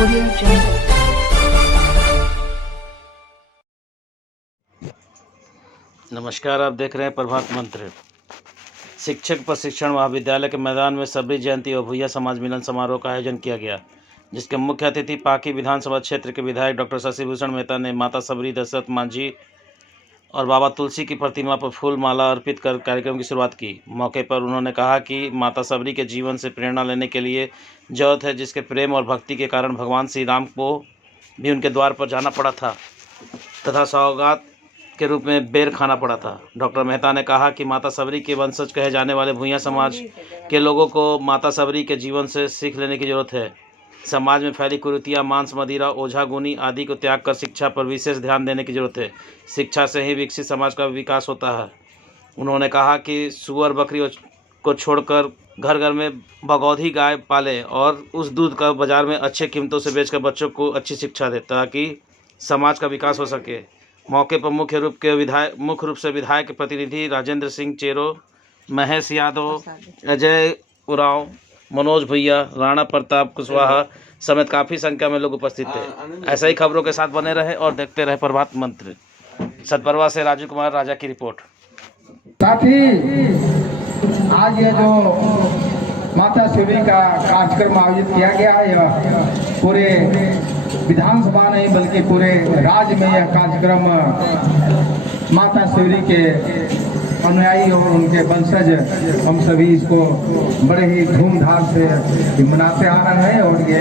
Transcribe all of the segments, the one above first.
Audio Jungle. नमस्कार, आप देख रहे हैं प्रभात मंत्र। शिक्षक प्रशिक्षण महाविद्यालय के मैदान में सबरी जयंती और भूया समाज मिलन समारोह का आयोजन किया गया, जिसके मुख्य अतिथि पाकी विधानसभा क्षेत्र के विधायक डॉक्टर शशिभूषण मेहता ने माता सबरी दशरथ मांझी और बाबा तुलसी की प्रतिमा पर फूल माला अर्पित कर कार्यक्रम की शुरुआत की। मौके पर उन्होंने कहा कि माता सबरी के जीवन से प्रेरणा लेने के लिए जरूरत है, जिसके प्रेम और भक्ति के कारण भगवान श्री राम को भी उनके द्वार पर जाना पड़ा था तथा सौगात के रूप में बेर खाना पड़ा था। डॉक्टर मेहता ने कहा कि माता सबरी के वंशज कहे जाने वाले भूया समाज के लोगों को माता सबरी के जीवन से सीख लेने की जरूरत है। समाज में फैली कुरीतियाँ, मांस मदिरा, ओझा गुनी आदि को त्याग कर शिक्षा पर विशेष ध्यान देने की जरूरत है। शिक्षा से ही विकसित समाज का विकास होता है। उन्होंने कहा कि सुअर बकरी को छोड़कर घर घर में बगौधी गाय पालें और उस दूध का बाजार में अच्छे कीमतों से बेचकर बच्चों को अच्छी शिक्षा दें ताकि समाज का विकास हो सके। मौके पर मुख्य रूप से विधायक प्रतिनिधि राजेंद्र सिंह चेरो, महेश यादव, अजय उरांव, मनोज भैया, राणा प्रताप कुशवाहा समेत काफ़ी संख्या में लोग उपस्थित थे। ऐसे ही खबरों के साथ बने रहे और देखते रहे प्रभात मंत्र। सतपरवा से राजू कुमार राजा की रिपोर्ट। साथ ही आज ये जो माता सबरी का कार्यक्रम आयोजित किया गया है, यह पूरे विधानसभा नहीं बल्कि पूरे राज्य में यह कार्यक्रम माता सबरी के अनुयायी और उनके वंशज हम सभी इसको बड़े ही धूमधाम से मनाते आ रहे हैं। और ये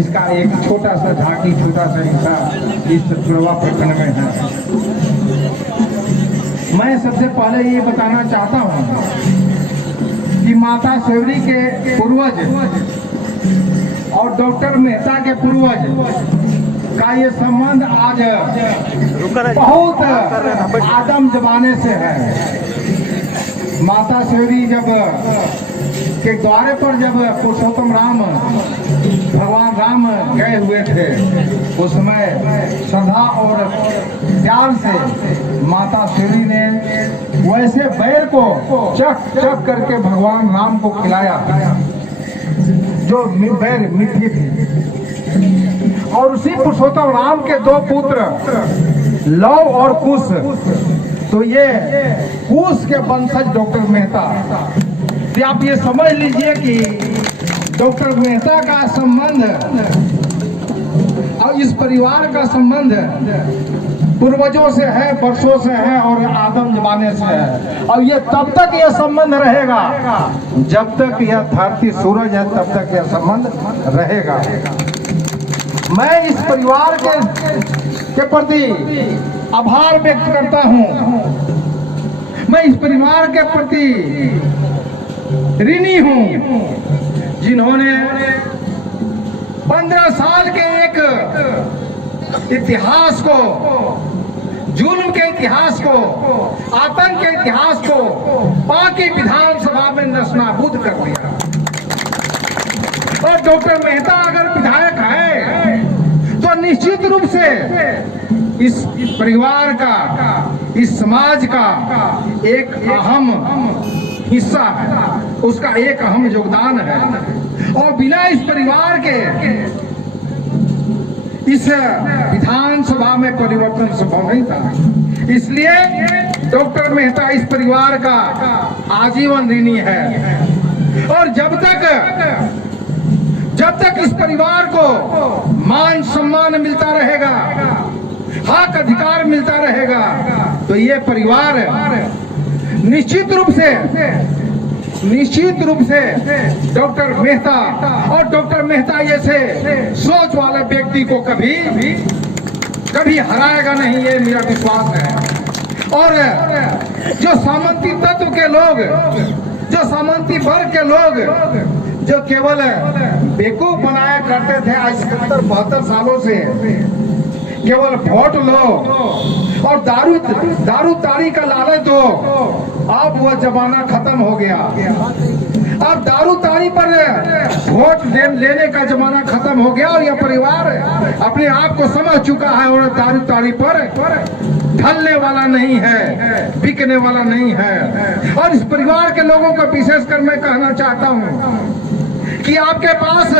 इसका एक छोटा सा झांकी, छोटा सा हिस्सा इस सतपरवा प्रखंड में है। मैं सबसे पहले ये बताना चाहता हूँ कि माता सबरी के पूर्वज और डॉक्टर मेहता के पूर्वज का ये संबंध आज बहुत आदम जमाने से है। माता सबरी जब के द्वारे पर जब पुरुषोत्तम राम भगवान राम गए हुए थे, उस समय श्रद्धा और प्यार से माता सबरी ने वैसे बैर को चख चख करके भगवान राम को खिलाया जो बैर मीठी थी। और उसी पुरुषोत्तम राम के दो पुत्र लव और कुश, तो ये कुश के वंशज डॉक्टर मेहता। तो आप ये समझ लीजिए कि डॉक्टर मेहता का संबंध और इस परिवार का संबंध पूर्वजों से है, वर्षों से है और आदम जमाने से है। और ये तब तक यह संबंध रहेगा जब तक यह धरती सूरज है, तब तक यह संबंध रहेगा। मैं इस परिवार के प्रति आभार व्यक्त करता हूँ। मैं इस परिवार के प्रति ऋणी हूँ जिन्होंने 15 साल के एक इतिहास को, जुल्म के इतिहास को, आतंक के इतिहास को पाकी विधानसभा में नस्तानाबूद कर दिया। और डॉक्टर मेहता अगर विधायक है तो निश्चित रूप से इस परिवार का, इस समाज का एक अहम हिस्सा है, उसका एक अहम योगदान है। और बिना इस परिवार के इस विधानसभा में परिवर्तन संभव नहीं था। इसलिए डॉक्टर मेहता इस परिवार का आजीवन ऋणी है। और जब तक इस परिवार को मान सम्मान मिलता रहेगा, हक अधिकार मिलता रहेगा, तो ये परिवार निश्चित रूप से डॉक्टर मेहता और डॉक्टर मेहता जैसे सोच वाले व्यक्ति को कभी हराएगा नहीं, ये मेरा विश्वास है। और जो सामंती तत्व के लोग, जो सामंती वर्ग के लोग जो केवल बेवकूफ बनाया करते थे आज 70-72 सालों से, केवल वोट लो और दारू ताड़ी का लालच दो, अब वह जमाना खत्म हो गया। अब दारू ताड़ी पर वोट लेने का जमाना खत्म हो गया और यह परिवार अपने आप को समझ चुका है और दारू ताड़ी पर ढलने वाला नहीं है, बिकने वाला नहीं है। और इस परिवार के लोगों को विशेषकर मैं कहना चाहता हूँ कि आपके पास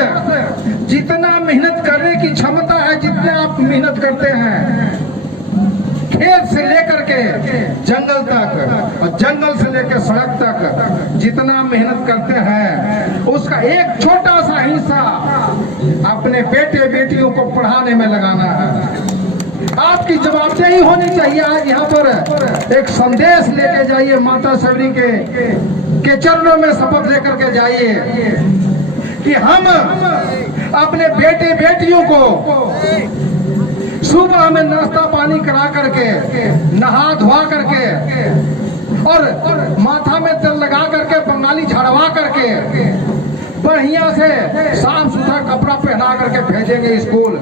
जितना मेहनत करने की क्षमता है, जितने आप मेहनत करते हैं, खेत से लेकर के जंगल तक और जंगल से लेकर सड़क तक जितना मेहनत करते हैं, उसका एक छोटा सा हिस्सा अपने बेटे बेटियों को पढ़ाने में लगाना है। आपकी जवाबदेही होनी चाहिए। आज यहाँ पर एक संदेश लेके जाइए, माता शबरी के चरणों में शपथ लेकर के जाइए कि हम अपने बेटे बेटियों को सुबह में नाश्ता पानी करा करके, नहा धोआ करके और माथा में तेल लगा करके, बंगाली झाड़वा करके, बढ़िया से साफ सुथरा कपड़ा पहना करके भेजेंगे स्कूल।